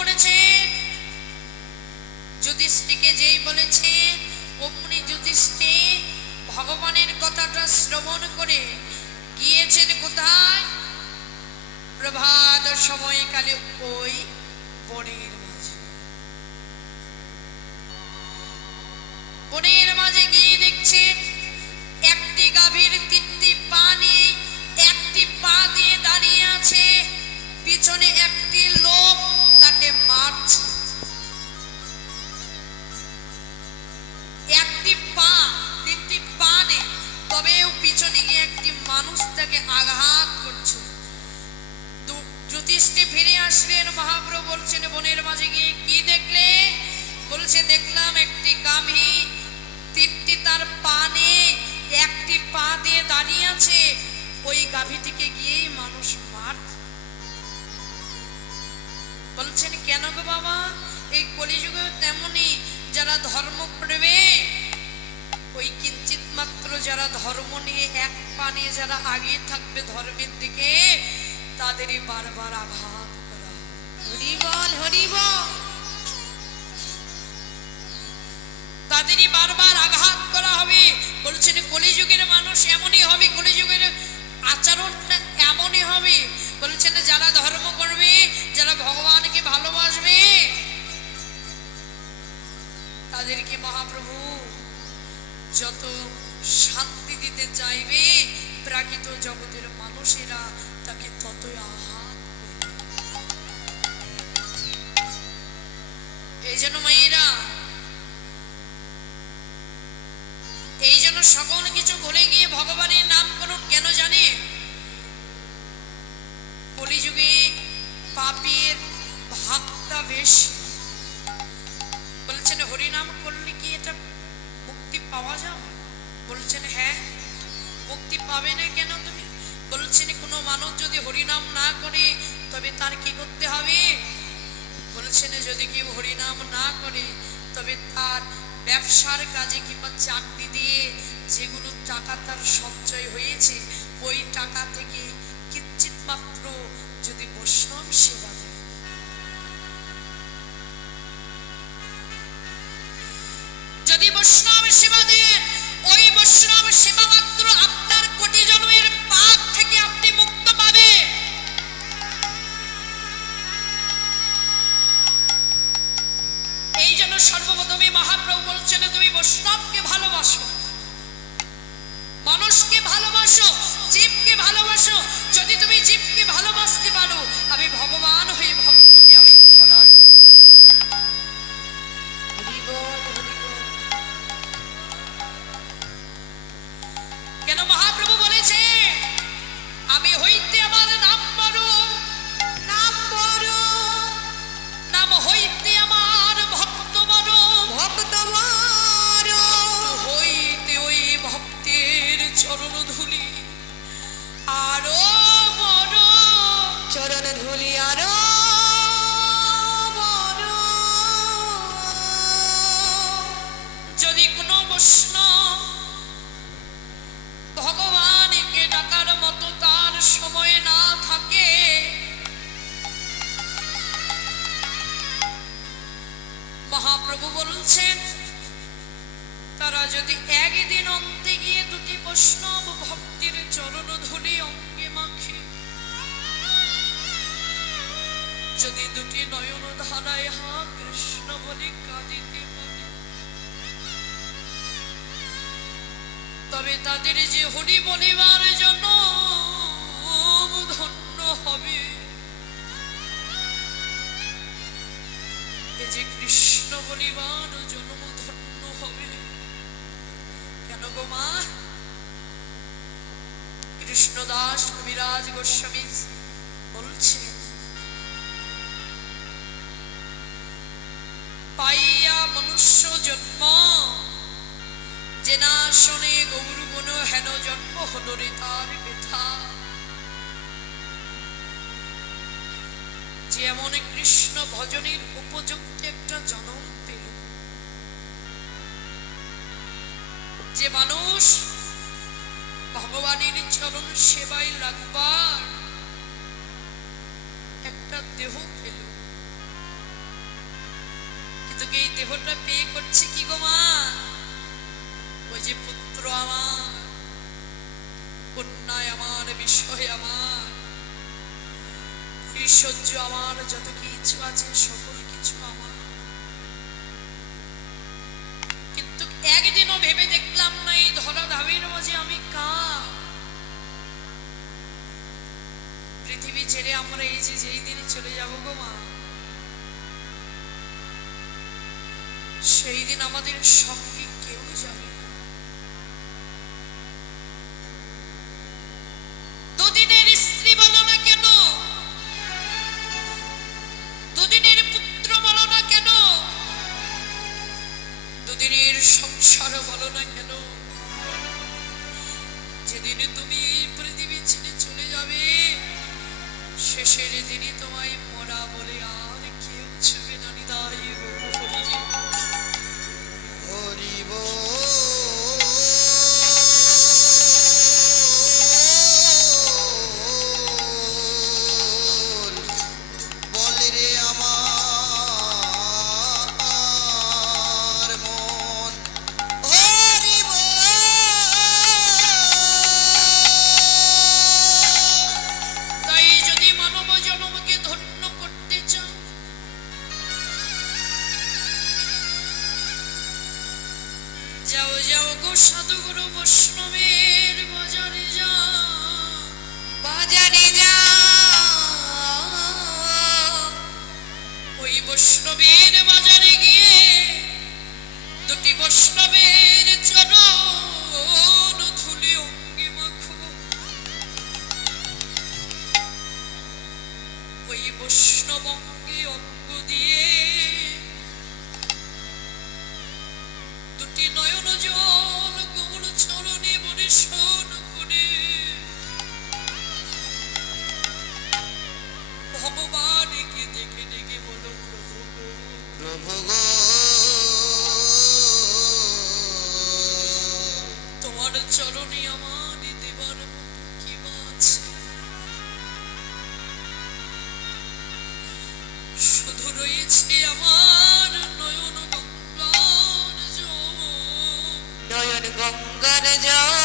ভগবান কি করেছে। যুধিষ্ঠিকে যেই বলেছেন অমনি যুধিষ্ঠি ভগবানের কথাটা শ্রবণ করে গিয়েছেন কোথায়? প্রভাত সময়কালে ওই বনের তাকে আঘাত করছে। জ্যোতিষটি ফিরে আসলেন, মহাপ্রভু বলছেন, বনের মাঝে গিয়ে কি দেখলে? বলছে, দেখলাম একটি গাভী, তিনটি তার পানে, একটি পা দিয়ে দাঁড়িয়ে আছে। ওই গাভীটিকে গিয়েই মানুষ মার। বলছেন, কেন গো বাবা? এই কলিযুগে তেমনই যারা ধর্ম করবে, ওই কিঞ্চিত মাত্র যারা ধর্ম নিয়ে এক পা নিয়ে যারা আগে থাকবে ধর্মের দিকে, তাদেরই বারবার আঘাত করা হয়। হরি বল হরি বল। তাদেরই বারবার আঘাত করা হবে। বলছেন, কলিযুগের মানুষ এমনই হবে, কলিযুগের আচরণ এমনই হবে। বলছেন, যারা ধর্ম করবে, যারা ভগবানকে ভালোবাসবে, তাদেরকে মহাপ্রভু যত শান্তি দিতে চাইবে। প্রাকৃত জগতের মানুষেরা তাকে ততই করবে। এই জন্য এই জন্য সকল কিছু ভুলে গিয়ে ভগবানের নাম করুন, কেন জানে? কলিযুগে পাপের ভাগটা বেশি। বলছেন, হরিনাম করলে কি এটা মুক্তি পাওয়া যাবে বলছেন হ্যাঁ মুক্তি পাবে না কেন তুমি? বলছেন, কোনো মানুষ যদি হরিনাম না করে, তবে তার কি করতে হবে? বলছেন, যদি কেউ হরিনাম না করে, তবে তার ব্যবসার কাজে কিংবা চাকরি দিয়ে যেগুলো টাকা তার সঞ্চয় হয়েছে, ওই টাকা থেকে কিঞ্চিত মাত্র যদি বৈষ্ণব সেবা দেয়। যদি বৈষ্ণব সেবা দেন ওই বৈষ্ণব সেবা মাত্র যদি একদিন অন্তে গিয়ে দুটি বৈষ্ণব ভক্তির চরণ ধুলি অঙ্গে মাখে। যদি দুটি নয়ন ধারায় হা কৃষ্ণ বলে কাঁদিতে পারে। তবে তাদের যে হরি বলিবার জন্য ধন্য হবে। যে কৃষ্ণ বলিবার জন্ম কৃষ্ণদাস কবিরাজ গোস্বামী বলছে, পাইয়া মনুষ্য জন্ম জেনাশনে গৌরু গুণ হেন জন্ম হল রে তার বৃথা যেমন কৃষ্ণ ভজনের উপযুক্ত একটা জনম পেল, যে মানুষ ভগবানের চরণ সেবায় লাগবার একটা দেহ পেল। কিন্তু এই দেহটা পেয়ে করছে কি গো মা? ওই যে পুত্র আমার, কন্যায় আমার, বিষয় আমার, ঐশ্বর্য আমার, যত কিছু আছে সকল সেই দিন আমাদের সঙ্গে কেউ যাবে রয়েছে আমার নয়ন গঙ্গার জল। নয়ন গঙ্গার জল।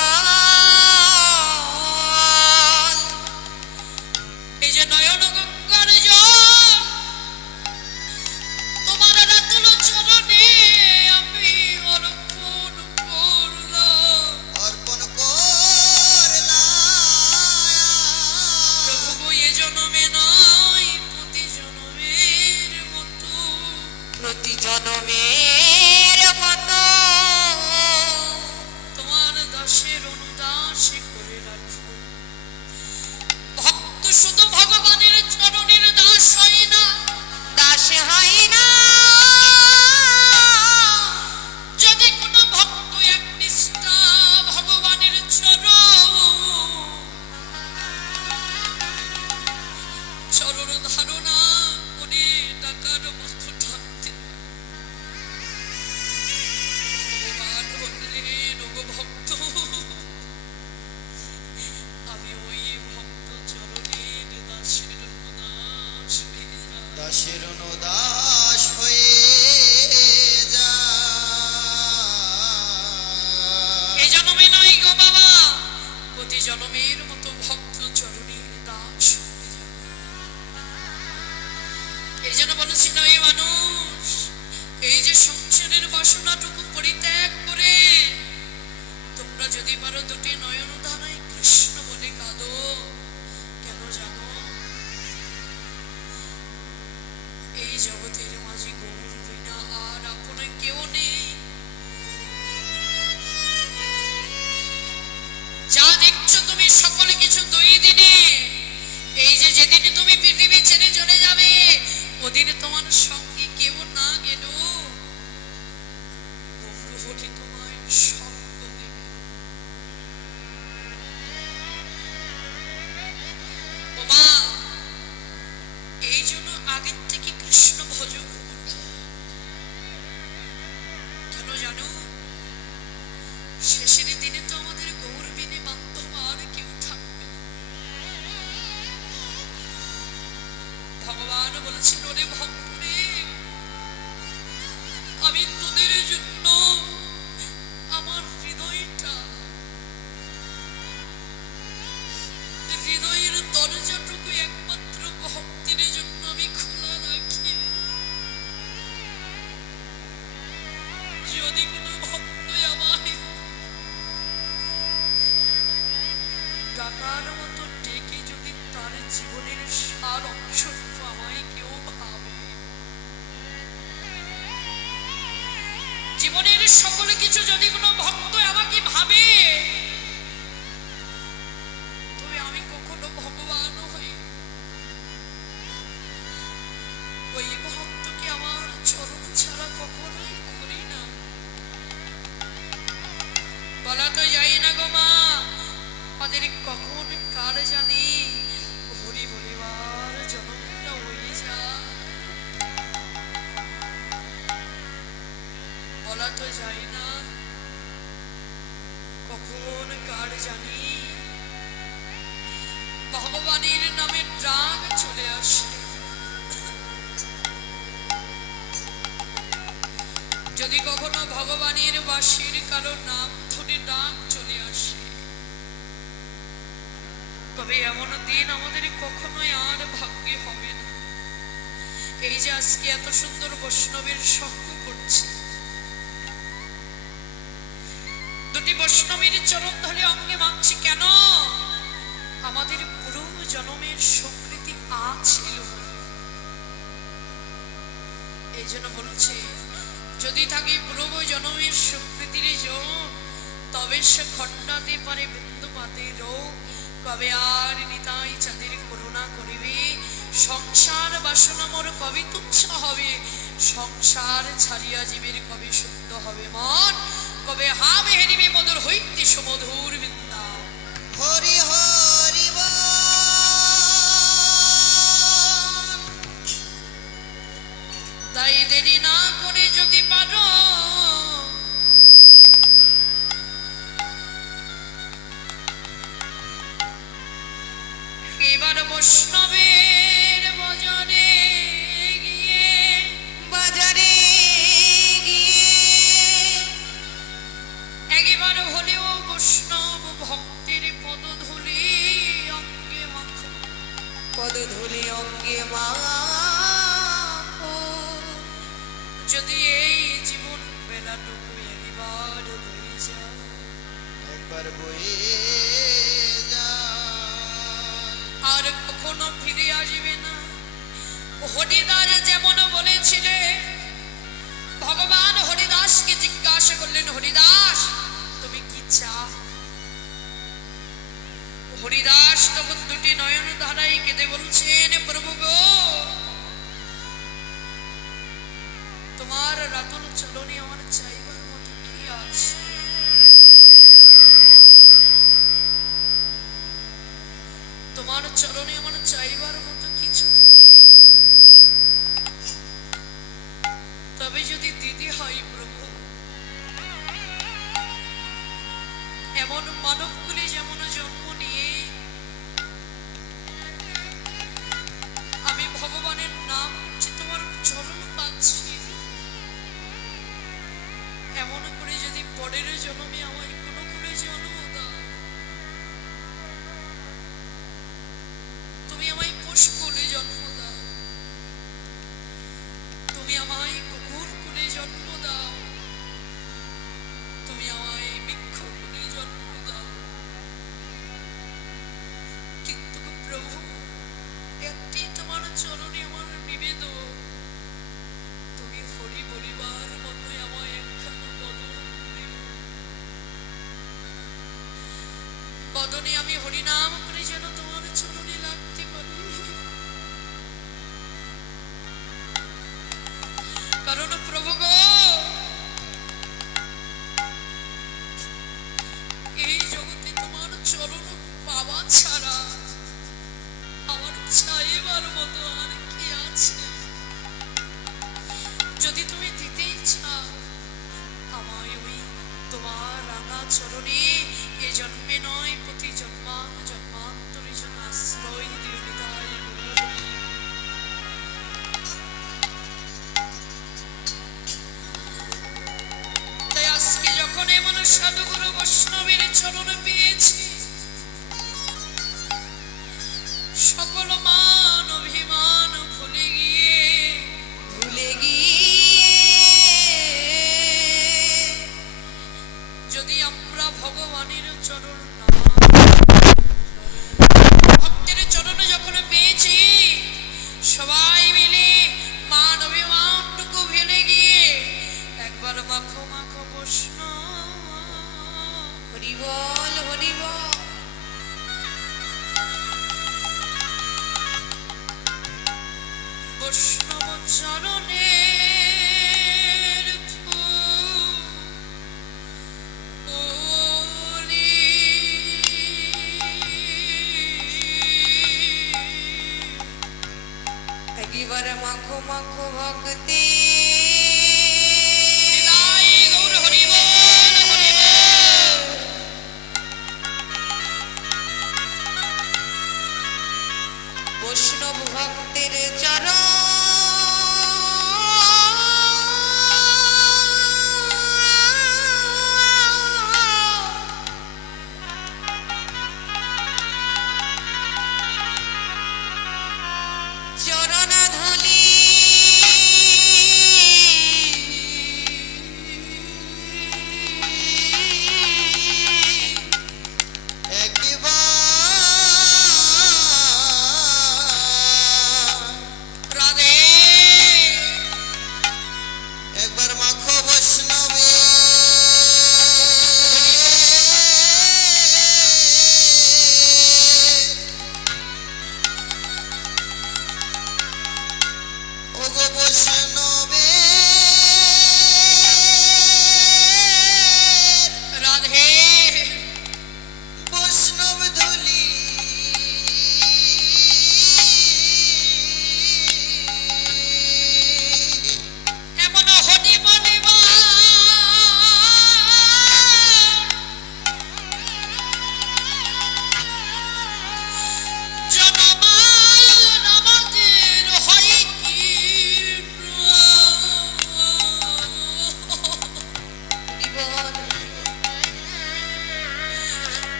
কিসের ভগবান বলেছেন ওরে ভক্তরে সকল কিছু যদি কোনো যদি কখনো ভগবানের বাসীর কারও নাম ধরে ডাক চলে আসে, তবে এমন দিন আমাদের কখনোই আর ভাগ্যে হবে না। এই যে আজকে এত সুন্দর বৈষ্ণবের সঙ্গ করছে। দুটি বৈষ্ণবীর চরণ ধরে অঙ্গে মানছি কেন? আমাদের পুরো জনমের স্বীকৃতি আছিল এই জন্য বলছে যদি থাকে পূর্ব জনমের স্বীকৃতির যোগ তবে সে খণ্ডাতে পারে বিন্দুপাতে রোগ। কবে আর নিতাই চাঁদের করুণা করিবে? সংসার বাসনা মোর কবে তুচ্ছ হবে? সংসার ছাড়িয়া জীবের কবে শুদ্ধ হবে মন? কবে হাবে হেরিবে মধুর হইতে সুমধুর বৃন্দা। হরি হরি তখন দুটি নয়ন ধারায় কেঁদে বলছেন, প্রভু গো, তোমার রাতুল চলনে আমার চাইবার মতো কি আছে? তোমার চরণে আমার চাইবার মতো কিছু তবে যদি দিদি হয় প্রভু, এমন মানবগুলি বদনে আমি হরিনাম করে যেন তোমার চরণে লাগতে পারি। বৈষ্ণবের হরিবল হরিবল বৈষ্ণব ভক্তের চরণ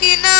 que nada.